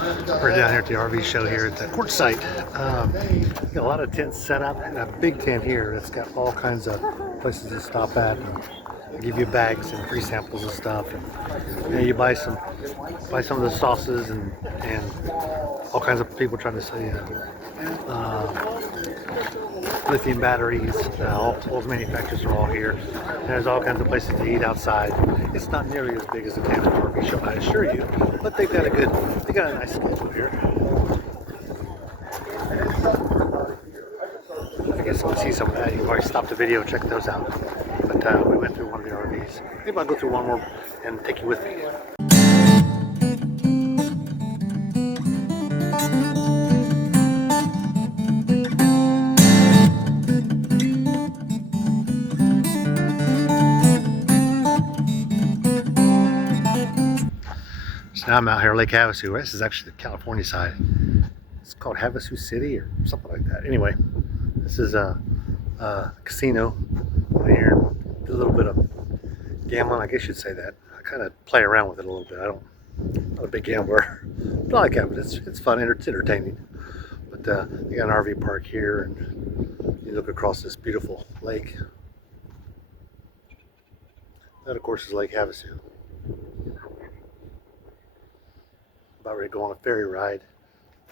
We're down here at the RV show here at the Quartzsite. Got a lot of tents set up, and a big tent here that's got all kinds of places to stop at. They give you bags and free samples of stuff. And you buy some of the sauces and all kinds of people trying to sell you lithium batteries. All the manufacturers are all here. And there's all kinds of places to eat outside. It's not nearly as big as the Tampa RV show, I assure you, but they got a nice schedule here. I guess you can see some of that. You've already stopped the video, check those out. But we went through one of the RVs. Maybe I'll go through one more and take you with me. So now I'm out here, Lake Havasu. This is actually the California side. It's called Havasu City or something like that. Anyway, this is a casino over here. Do a little bit of gambling, I guess you'd say that. I kind of play around with it a little bit. I'm not a big gambler, but I like it. It's fun, it's entertaining. But you got an RV park here, and you look across this beautiful lake. That, of course, is Lake Havasu. About ready to go on a ferry ride.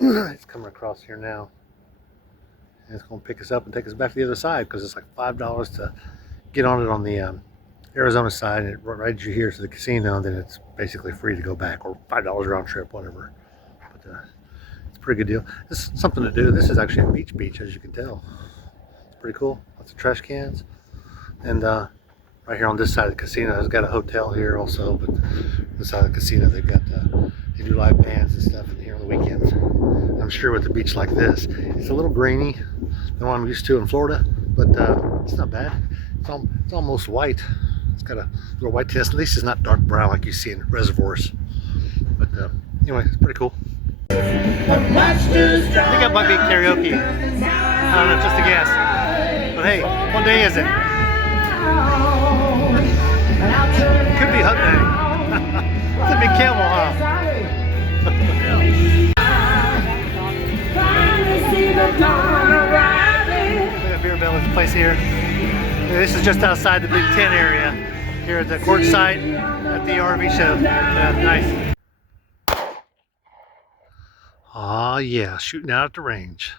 It's coming across here now, and it's going to pick us up and take us back to the other side because it's like $5 to get on it on the Arizona side, and it rides you here to the casino, and then it's basically free to go back, or $5 round trip, whatever. But it's a pretty good deal. This is something to do. This is actually a beach, as you can tell. It's pretty cool. Lots of trash cans, and right here on this side of the casino, it's got a hotel here also. But this side of the casino, they've got they do live bands and stuff in here on the weekends. I'm sure with a beach like this, it's a little grainy than what I'm used to in Florida, but it's not bad. It's almost white. It's got a little white tint. At least it's not dark brown like you see in reservoirs. But anyway, it's pretty cool. I think that might be karaoke. I don't know, just a guess. But hey, what day is it? Could be Hut Day. Could be Camel, huh? Look at Beer Belly's place here. This is just outside the Big Ten area here at the Quartzsite at the RV show. Yeah, nice. Aw, yeah, shooting out at the range.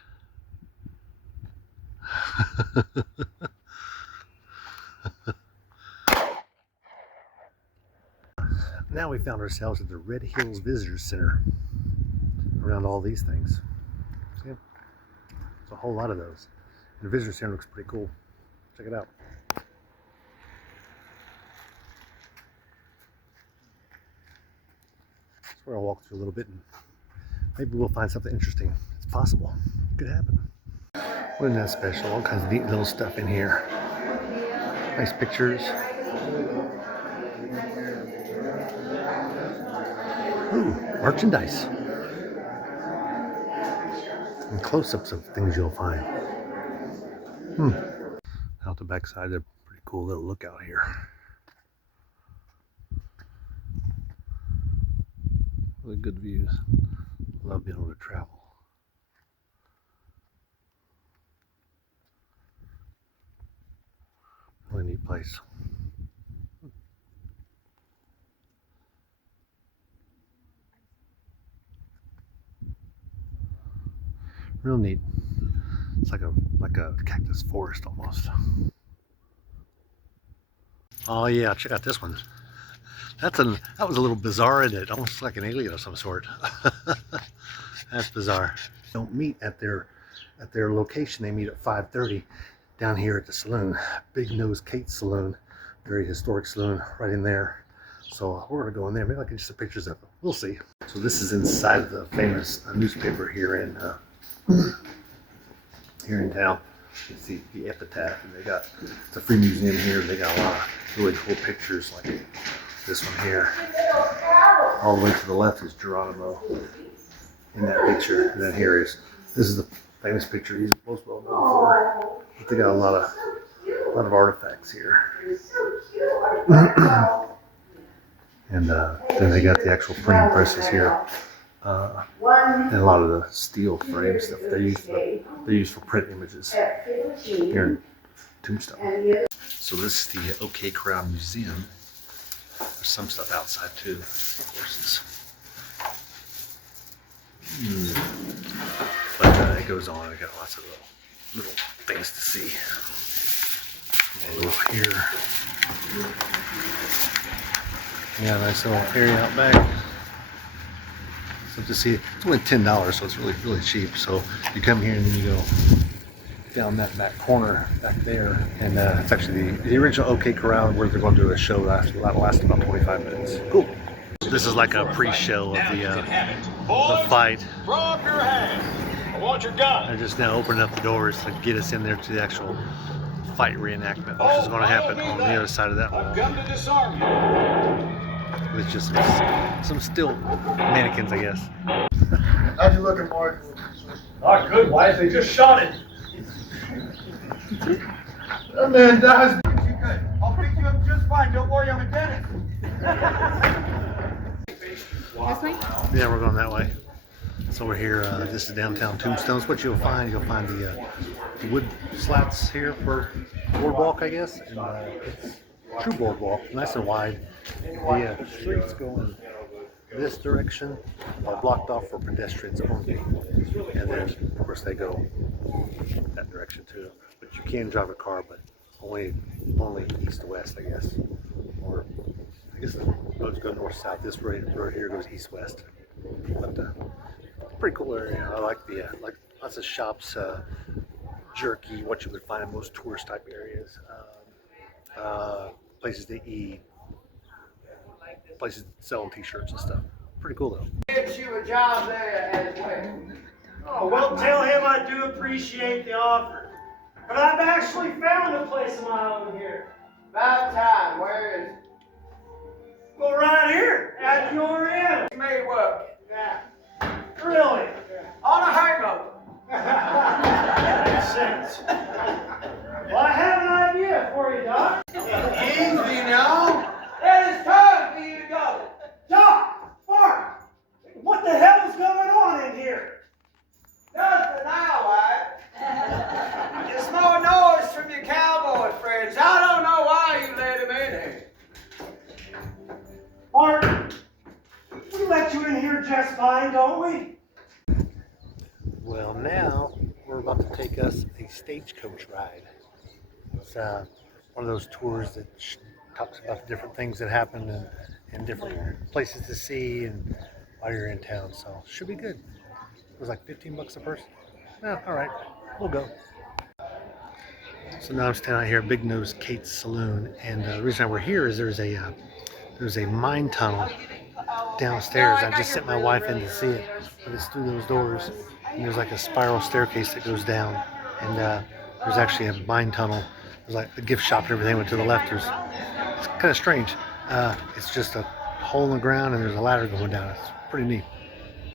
Now we found ourselves at the Red Hills Visitor Center. Around all these things. See? There's a whole lot of those. And the Visitor Center looks pretty cool. Check it out. So we're going to walk through a little bit and maybe we'll find something interesting. It's possible. It could happen. Wasn't that special? All kinds of neat little stuff in here. Nice pictures. Ooh, merchandise. And close-ups of things you'll find. Out the backside, a pretty cool little lookout here. Really good views. Love being able to travel. Really neat place. Real neat. It's like a cactus forest almost. Oh yeah, check out this one. That was a little bizarre, isn't it? Almost like an alien of some sort. That's bizarre. Don't meet at their location. They meet at 5:30 down here at the saloon, Big Nose Kate's Saloon, very historic saloon right in there. So we're gonna go in there. Maybe I can get some pictures of it. We'll see. So this is inside of the famous newspaper here in town. You see the epitaph, and it's a free museum here. They got a lot of really cool pictures like this one here. All the way to the left is Geronimo in that picture. And then this is the famous picture he's most well known for. But they got a lot of artifacts here. And then they got the actual printing presses here. and a lot of the steel frame stuff they use for print images here in Tombstone. So this is the OK Corral Museum. There's some stuff outside too, horses. But it goes on. I got lots of little things to see. A little here. Yeah, nice little area out back. So to see, it's only $10, so it's really cheap. So you come here and then you go down that back corner back there, and it's actually the original OK Corral where they're going to do a show that'll last about 25 minutes. Cool. This is like a pre-show of the fight. I just now opened up the doors to get us in there to the actual fight reenactment, which is going to happen on the other side of that wall. With just some still mannequins, I guess. How'd you looking, Mark? Oh, good, wife. They just shot it. That man dies. I'll pick you up just fine. Don't worry, I'm a dentist. Yeah, we're going that way. So we're here. This is downtown Tombstone. What you'll find the wood slats here for boardwalk, I guess. And it's true boardwalk, nice and wide. The streets go in this direction are blocked off for pedestrians only, and then of course they go that direction too. But you can drive a car, but only east to west, I guess. Or I guess the roads go north south. This road here goes east west. But pretty cool area. I like the like lots of shops, jerky, what you would find in most tourist type areas. Places to eat, places selling t-shirts and stuff. Pretty cool though. Gives you a job there as well. Oh, well, tell him I do appreciate the offer. But I've actually found a place of my own here. About time. Where is it? Well, right here, at your end. You may work. Yeah. Really? On a hangover. That makes sense. Well, I have an idea for you, Doc. Easy now. It is time for you to go. Doc! Mark! What the hell is going on in here? Nothing now, lad. It's more noise from your cowboy friends. I don't know why you let him in here. Mark, we let you in here just fine, don't we? Well, now we're about to take us a stagecoach ride. It's one of those tours that talks about the different things that happen and different places to see and while you're in town. So should be good. It was like $15 a person. Yeah, all right, we'll go. So now I'm standing out here at Big Nose Kate's Saloon, and the reason we're here is there's a mine tunnel downstairs. I just sent my wife in to see it, but it's through those doors, and there's like a spiral staircase that goes down, and there's actually a mine tunnel. There's like a gift shop and everything went to the left. It's kind of strange. It's just a hole in the ground, and there's a ladder going down. It's pretty neat.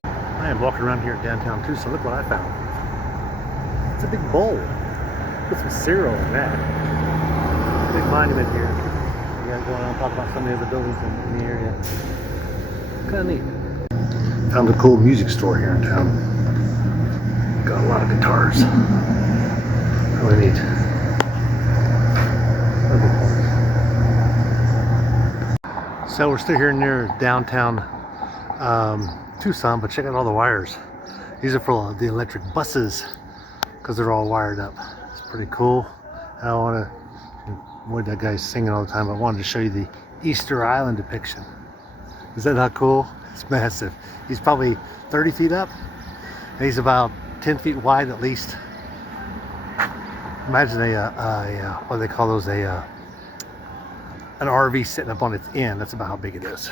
I am walking around here at downtown Tucson. Look what I found. It's a big bowl. Put some cereal in that. Big monument here. You guys going around and talk about some of the other buildings in the area. Kind of neat. Found a cool music store here in town. Got a lot of guitars. Really neat. So we're still here near downtown Tucson, but check out all the wires. These are for the electric buses because they're all wired up. It's pretty cool. I don't want to avoid that guy singing all the time, but I wanted to show you the Easter Island depiction. Is that not cool? It's massive. He's probably 30 feet up, and he's about 10 feet wide at least. Imagine what do they call those? An RV sitting up on its end. That's about how big it is.